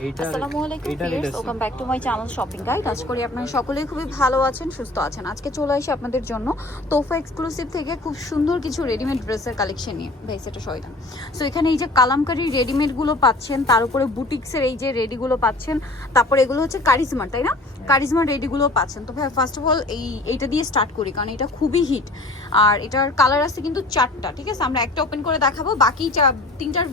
আসসালামু আলাইকুম এইটা welcome back to my channel shopping guide আজ করি আপনারা সকলেই খুবই ভালো আছেন সুস্থ আছেন। আজকে চলে আসি আপনাদের জন্য তোফা এক্সক্লুসিভ থেকে খুব সুন্দর কিছু রেডিমেড ড্রেসের কালেকশন নিয়ে। ভাই সেটা সয়দান সো এখানে এই যে কালামকারি রেডিমেডগুলো পাচ্ছেন তার উপরে বুটিক্সের এই যে রেডিগুলো পাচ্ছেন তারপরে এগুলো হচ্ছে কারিজমার তাই না? কারিজমার রেডিগুলো পাচ্ছেন। তো ভাই ফার্স্ট অফ অল এই এইটা দিয়ে স্টার্ট করি কারণ এটা খুবই হিট আর এটার কালার আছে কিন্তু চারটা ঠিক আছে? আমরা একটা ওপেন করে দেখাবো বাকি তিনটার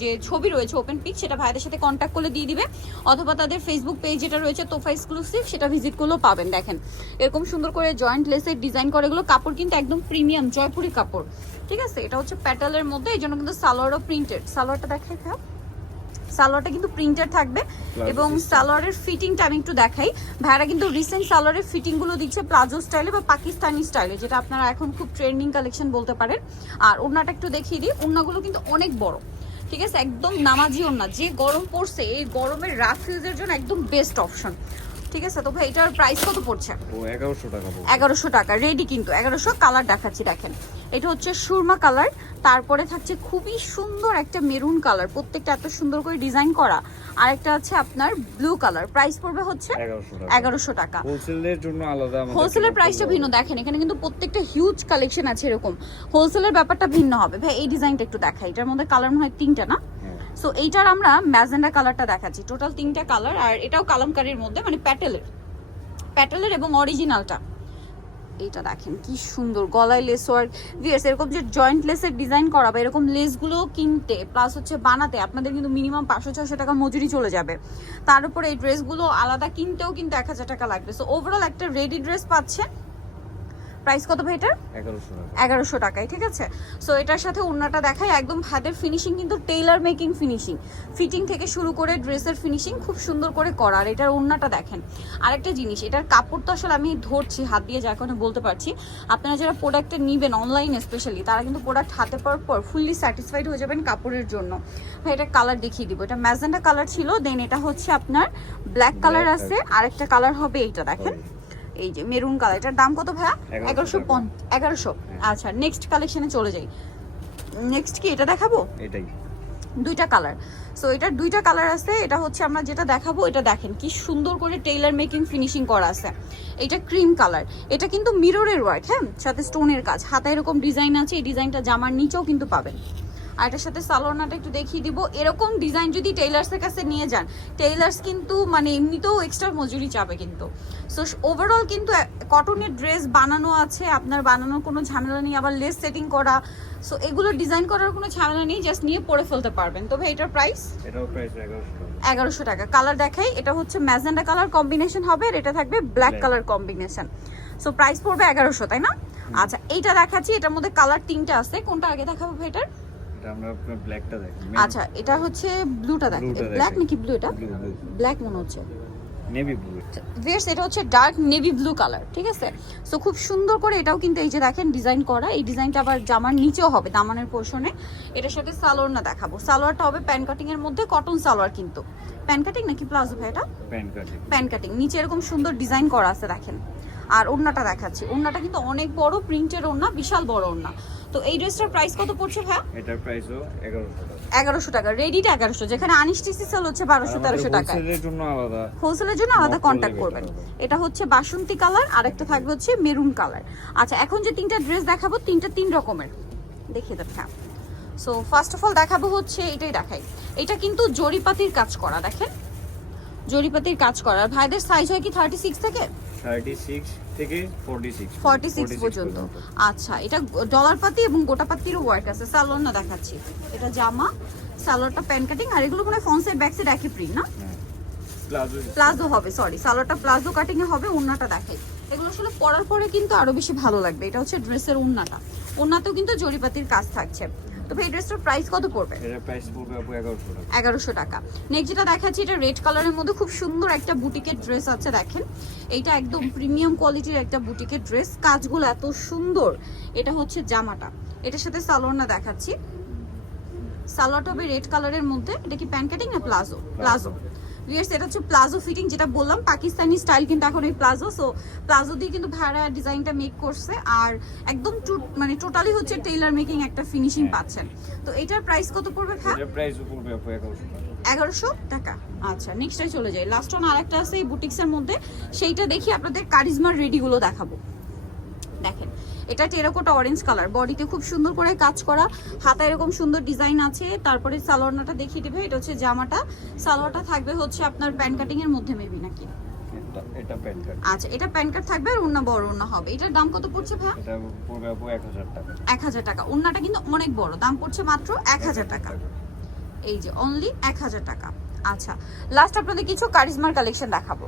যে ছবি রয়েছে ওপেন পিক সেটা ভাইদের সাথে কন্ট্যাক্ট করে দিয়ে দিবে। অথবা তাদের ফেসবুক পেজ যেটা রয়েছে তোফা এক্সক্লুসিভ সেটা ভিজিট করলেও পাবেন। দেখেন এরকম সুন্দর করে জয়েন্ট লেসের ডিজাইন করে এগুলো কাপড় কিন্তু একদম প্রিমিয়াম জয়পুরি কাপড়। ঠিক আছে? এটা হচ্ছে প্যাটালের মধ্যে এই জন্য কিন্তু সালোয়ারও প্রিন্টেড সালোয়ারটা দেখাই খাও সালোয়ারটা কিন্তু প্রিন্টেড থাকবে এবং সালোয়ারের ফিটিংটা আমি একটু দেখাই। ভাইরা কিন্তু রিসেন্ট সালোয়ারের ফিটিংগুলো দিচ্ছে প্লাজো স্টাইলে বা পাকিস্তানি স্টাইলে যেটা আপনারা এখন খুব ট্রেন্ডিং কালেকশন বলতে পারেন। আর ওড়নাটা একটু দেখিয়ে দিই। ওড়নাগুলো কিন্তু অনেক বড়। ঠিক আছে? একদম নামাজিও না। যে গরম পড়ছে এই গরমের রাফ ইউজের জন্য একদম বেস্ট অপশন ঠিক আছে? তো ভাই এটার প্রাইস কত পড়ছে? ও টাকা এগারোশো টাকা। রেডি কিন্তু। এগারোশো কালার দেখাচ্ছি দেখেন। এটা হচ্ছে সুরমা কালার তারপরে থাকছে খুবই সুন্দর একটা মেরুন কালার প্রত্যেকটা এত সুন্দর করে ডিজাইন করা। আর একটা আছে আপনার ব্লু কালার প্রাইস পড়বে হচ্ছে এগারোশো টাকা। হোলসেলের জন্য আলাদা হোলসেলের প্রাইসটা ভিন্ন দেখেন এখানে কিন্তু প্রত্যেকটা হিউজ কালেকশন আছে এরকম। হোলসেলের ব্যাপারটা ভিন্ন হবে। ভাই এই ডিজাইনটা একটু দেখাই। এটার মধ্যে কালার মনে হয় তিনটা না? হ্যাঁ। সো এইটার আমরা ম্যাজেন্ডা কালারটা দেখাচ্ছি। টোটাল তিনটা কালার আর এটাও কালামকারির মধ্যে মানে প্যাটেলের। প্যাটেলের এবং অরিজিনালটা এইটা দেখেন, কি সুন্দর, গলায় লেস ওয়ার্ক ভিয়ার্স এরকম যে জয়েন্ট লেসের ডিজাইন করা বা এরকম লেসগুলো কিনতে প্লাস হচ্ছে বানাতে, আপনাদের কিন্তু মিনিমাম পাঁচশো ছশো টাকা মজুরি চলে যাবে। তার উপরে এই ড্রেসগুলো আলাদা কিনতেও কিন্তু এক হাজার টাকা লাগবে। সো ওভারঅল একটা রেডি ড্রেস পাচ্ছেন। প্রাইস কত ভাই এটার? এগারোশো টাকায় ঠিক আছে? সো এটার সাথে ওড়নাটা দেখাই একদম হাতের ফিনিশিং কিন্তু টেইলার মেকিং ফিনিশিং ফিটিং থেকে শুরু করে ড্রেসের ফিনিশিং খুব সুন্দর করে করা। আর এটার ওড়নাটা দেখেন। আরেকটা জিনিস এটার কাপড় তো আসলে আমি ধরছি হাত দিয়ে যার কারণে বলতে পারছি। আপনারা যারা প্রোডাক্টটা নেবেন অনলাইন স্পেশালি তারা কিন্তু প্রোডাক্ট হাতে পাওয়ার পর ফুললি স্যাটিসফাইড হয়ে যাবেন কাপড়ের জন্য। ভাই এটা কালার দেখিয়ে দিব। এটা ম্যাজেন্ডা কালার ছিল দেন এটা হচ্ছে আপনার ব্ল্যাক কালার আছে আরেকটা কালার হবে এইটা দেখেন। এই যে মেরুন কালার এটার দাম কত ভাইয়া? এগারোশো এগারোশো হ্যাঁ। আচ্ছা নেক্সট কালেকশনে চলে যাই। নেক্সট কি এটা দেখাবো? এটাই। দুইটা কালার সো এটার দুইটা কালার আছে এটা হচ্ছে আমরা যেটা দেখাবো এটা দেখেন কি সুন্দর করে টেইলার মেকিং ফিনিশিং করা আছে। এটা ক্রিম কালার এটা কিন্তু মিররের ওয়ার্ক হ্যাঁ? সাথে স্টোনের কাজ। হাতে এরকম ডিজাইন আছে এই ডিজাইনটা জামার নিচেও কিন্তু পাবেন। আর এটার সাথে সালোয়ারনাটা একটু দেখিয়ে দিব। এরকম ডিজাইন যদি টেইলার্সের কাছে নিয়ে যান টেইলার্স কিন্তু মানে এমনিতেও এক্সট্রা মজুরি চাবে কিন্তু। সো ওভারঅল কিন্তু কটনের ড্রেস বানানো আছে আপনার বানানোর কোনো ঝামেলা নেই আবার লেস সেটিং করা। সো এগুলো ডিজাইন করার কোনো ঝামেলা নেই জাস্ট নিয়ে পরে ফেলতে পারবেন। তবে এটার প্রাইস এগারোশো। টাকা। কালার দেখাই এটা হচ্ছে ম্যাজেন্ডা কালার কম্বিনেশন হবে আর এটা থাকবে black colour combination so price পড়বে এগারোশো তাই না? আচ্ছা এইটা দেখাচ্ছি এটার মধ্যে কালার তিনটা আছে। কোনটা আগে দেখাবো এটার? এটা আমরা আপনার ব্ল্যাকটা দেখি আচ্ছা এটা হচ্ছে ব্লুটা দেখ ব্ল্যাক নাকি ব্লু এটা? ব্লু ব্লু ব্ল্যাক মনে হচ্ছে। নেভি ব্লু ভিয়ার্স এটা হচ্ছে ডার্ক নেভি ব্লু কালার ঠিক আছে? সো খুব সুন্দর করে এটাও কিন্তু এই যে দেখেন ডিজাইন করা এই ডিজাইনটা আবার জামার নিচেও হবে দামানের পোর্শনে এটার সাথে সালোয়ার না দেখাবো। সালোয়ারটা হবে প্যান কাটিং এর মধ্যে কটন সালোয়ার কিন্তু। প্যান কাটিং নাকি প্লাজো ভাই এটা? কাটিং প্যান কাটিং নিচে এরকম সুন্দর ডিজাইন করা আছে দেখেন। আর ওড়নাটা দেখাচ্ছি। ওড়নাটা কিন্তু অনেক বড় প্রিন্টের ওড়না বিশাল বড় ওড়না। তো এই ড্রেসটার প্রাইস কত পড়ছে ভাই এটার প্রাইসও এগারোশো টাকা। এগারোশো টাকা রেডিটা এগারোশো যেখানে আনিস্টিসি সেল হচ্ছে বারোশো তেরোশো টাকায়। হোলসেলের জন্য আলাদা। হোলসেলের জন্য আলাদা কন্ট্যাক্ট করবেন। এটা হচ্ছে বাসন্তী কালার আর একটা থাকবে হচ্ছে মেরুন কালার আচ্ছা এখন যে তিনটা ড্রেস দেখাবো তিনটা তিন রকমের। দেখিয়ে দেব হ্যাঁ। সো ফার্স্ট অফ অল দেখাবো হচ্ছে এটাই দেখাই। এটা কিন্তু জরিপাতির কাজ করা দেখেন। জরিপাতির কাজ করা। ভাইদের সাইজ হয় কি থার্টি সিক্স থেকে? থেকে পর্যন্ত। আচ্ছা এটা ডলার পাতি এবং গোটা পাতিরও ওয়ার্ক আছে। সালোয়ার না দেখাচ্ছি। এটা জামা সালোয়ারটা প্যান কাটিং আর এগুলো মনে ফ্রন্ট সাইড ব্যাক সাইড একই প্রিন্ট না? হ্যাঁ প্লাজো। প্লাজো হবে সরি সালোয়ারটা প্লাজো কাটিং এ হবে ওন্নাটা দেখাই। এগুলো আসলে পরার পরে কিন্তু আরও বেশি ভালো লাগবে। এটা হচ্ছে ড্রেসের ওন্নাটা ওন্নাতেও কিন্তু জরিপাতির কাজ থাকছে। তবে এই ড্রেসটার প্রাইস কত পড়বে? এর প্রাইস পড়বে আপু এগারোশো টাকা। 1100 টাকা। নেক্সট যেটা দেখাচ্ছি এটা রেড কালারের মধ্যে খুব সুন্দর একটা বুটিকের ড্রেস আছে দেখেন। এটা একদম প্রিমিয়াম কোয়ালিটির একটা বুটিকের ড্রেস কাজগুলো এত সুন্দর। এটা হচ্ছে জামাটা। এটার সাথে সালোয়ার না দেখাচ্ছি। সালোয়ারটা হবে রেড কালারের মধ্যে। এটা কি প্যান্ট কাটিং না প্লাজো প্লাজো ভিয়ার্স এটা হচ্ছে প্লাজো ফিটিং যেটা বললাম পাকিস্তানি স্টাইল কিন্তু এখন এই প্লাজো সো প্লাজো দিয়ে কিন্তু ভাড়া ডিজাইনটা মেক করছে আর একদম মানে টোটালি হচ্ছে টেইলার মেকিং একটা ফিনিশিং হ্যাঁ। পাচ্ছেন। তো এটার প্রাইস কত পড়বে এটার প্রাইস পড়বে আপু এগারোশো টাকা। এগারোশো টাকা। আচ্ছা নেক্সটে চলে যাই। লাস্ট ওয়ান আরেকটা আছে এই বুটিক্সের মধ্যে। সেইটা দেখি আপনাদের কারিজমার রেডিগুলো দেখাবো। দেখেন এটা টেরাকোটা অরেঞ্জ কালার বডিতে খুব সুন্দর করে কাজ করা। হাতা এরকম সুন্দর ডিজাইন আছে। তারপরে সালোয়ারটা দেখিয়ে দেবে। এটা হচ্ছে জামাটা। সালোয়ারটা থাকবে হচ্ছে আপনার প্যান কাটিং এর মধ্যে মেবি নাকি? এটা এটা কার্ড আচ্ছা এটা প্যান কার্ড থাকবে আর ওন্না বড় ওন্না হবে। এটার দাম কত পড়ছে এটা পড়বে আপু টাকা। ওন্নাটা কিন্তু অনেক বড়। দাম পড়ছে মাত্র এক হাজার টাকা। এই যে অনলি এক হাজার টাকা। আচ্ছা লাস্ট আপনাদের কিছু কারিজমার কালেকশন দেখাবো।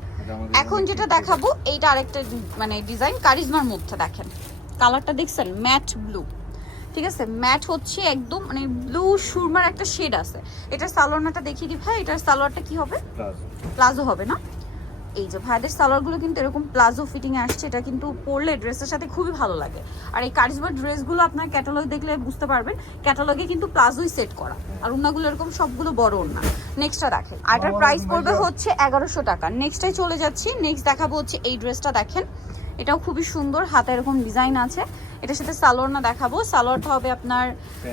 এখন যেটা দেখাবো এইটা আরেকটা মানে ডিজাইন কারিজমার মধ্যে দেখেন। কালারটা দেখছেন? Matte blue. ঠিক আছে? ম্যাট হচ্ছে একদম মানে ব্লু সুরমার একটা শেড আছে। এটার সালোয়ারটা দেখিয়ে দিই ভাই। এটার সালোয়ারটা কি হবে? প্লাজো। হবে না? এই যে ভাইদের সালোয়ারগুলো কিন্তু এরকম প্লাজো ফিটিং আসছে। এটা কিন্তু পরলে ড্রেসের সাথে খুবই ভালো লাগে। আর এই কারিজমার ড্রেসগুলো আপনার ক্যাটালগ দেখলে বুঝতে পারবেন ক্যাটালগে কিন্তু প্লাজোই সেট করা। আর ওনাগুলো এরকম সবগুলো বড় ওনা নেক্সটটা দেখেন। আর এটার প্রাইস পড়বে হচ্ছে এগারোশো টাকা। নেক্সটটাই চলে যাচ্ছি। নেক্সট দেখাবো হচ্ছে এই ড্রেসটা দেখেন। এটাও খুবই সুন্দর হাতে এরকম ডিজাইন আছে। এটার সাথে সালোয়ার না দেখাবো সালোয়ারটা হবে আপনার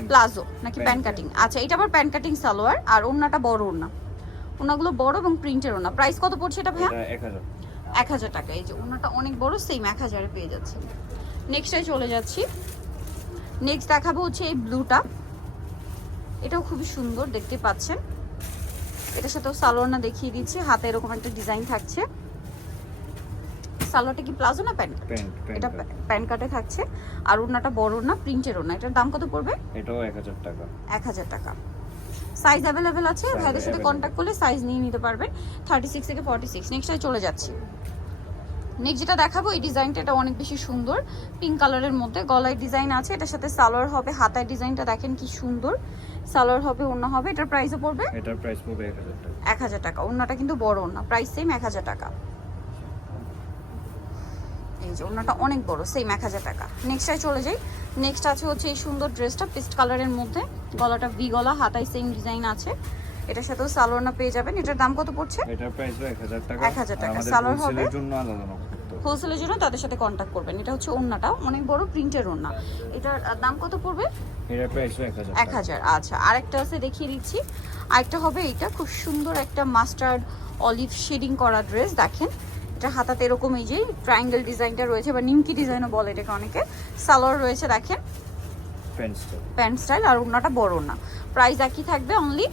প্লাজো নাকি প্যান কাটিং আচ্ছা এটা আবার প্যান কাটিং সালোয়ার আর ওনাটা বড় ওনা ওনাগুলো বড় এবং প্রিন্টের ওনা প্রাইস কত পড়ছে এটা ভাইয়া? এক হাজার। টাকা এই যে ওনাটা অনেক বড় সেম এক হাজারে পেয়ে যাচ্ছে। নেক্সটে চলে যাচ্ছি। নেক্সট দেখাবো হচ্ছে এই ব্লুটা এটাও খুবই সুন্দর দেখতে পাচ্ছেন। এটার সাথেও সালোয়ারনা দেখিয়ে দিচ্ছি হাতে এরকম একটা ডিজাইন থাকছে। সালোয়ারটা কি প্লাজো না প্যান্ট? এটা প্যান্ট কাটে থাকছে। আর ওনাটা বড় না প্রিন্টের ওনা এটার দাম কত পড়বে? এটাও এক হাজার টাকা। এক হাজার টাকা। সাইজ অ্যাভেলেবেল আছে? ভাইদের সাথে। কন্ট্যাক্ট করলে সাইজ নিয়ে নিতে পারবেন। থার্টি সিক্স থেকে ফর্টি সিক্স নেক্সটে চলে যাচ্ছি। নেক্সট যেটা দেখাবো এই ডিজাইনটা এটা অনেক বেশি সুন্দর। পিঙ্ক কালারের মধ্যে গলায় ডিজাইন আছে। এটার সাথে সালোয়ার হবে। হাতায় ডিজাইনটা দেখেন কি সুন্দর। সালোয়ার হবে অন্য হবে। এটার প্রাইসও পড়বে? এটার প্রাইস পড়বে এক হাজার টাকা। এক হাজার টাকা। অন্যটা কিন্তু বড় অন্য প্রাইস সেম এক হাজার টাকা। এই যে অন্যটা অনেক বড় সেম এক হাজার টাকা। নেক্সটটায় চলে যাই। নেক্সট আছে হচ্ছে এই সুন্দর ড্রেসটা পেস্ট কালারের মধ্যে। গলাটা ভি গলা হাতায় সেম ডিজাইন আছে। এটার সাথেও সালোয়ারনা পেয়ে যাবেন। এটার দাম কত পড়ছে? এটার প্রাইস এক হাজার টাকা। 1000 টাকা। সালোয়ার হবে? হোলসেলের জন্য আলাদা হোলসেলের জন্য তাদের সাথে কন্ট্যাক্ট করবেন। এটা হচ্ছে ওন্নাটা অনেক বড় প্রিন্টের ওন্না এটার দাম কত পড়বে? এটার প্রাইস এক হাজার এক হাজার আচ্ছা। আরেকটা আছে দেখিয়ে দিচ্ছি। আরেকটা হবে এটা খুব সুন্দর একটা মাস্টার্ড অলিভ শেডিং করা ড্রেস দেখেন। এটা হাতাতে এরকম এই যে ট্রায়াঙ্গেল ডিজাইনটা রয়েছে বা নিমকি ডিজাইনও বলে এটাকে অনেকে। সালোয়ার রয়েছে দেখেন। প্যান্ট স্টাইল আর ওনাটা বড় না প্রাইস একই থাকবে অনলি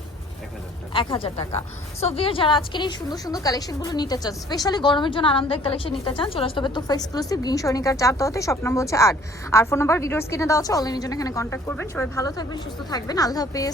এক হাজার টাকা। সো ভিয়ার যারা আজকের এই সুন্দর সুন্দর কালেকশনগুলো নিতে চান স্পেশালি গরমের জন্য আরামদায়ক কালেকশন নিতে চান চলে আসতে হবে তোফা এক্সক্লুসিভ গ্রিন সৈনিকার চার তলাতে শপ নম্বর হচ্ছে আট। আর ফোন নাম্বার ভিডিওস কিনে দেওয়া হচ্ছে অনলাইনের জন্য এখানে কন্ট্যাক্ট করবেন। সবাই ভালো থাকবেন সুস্থ থাকবেন। আল্লাহ হাফেজ।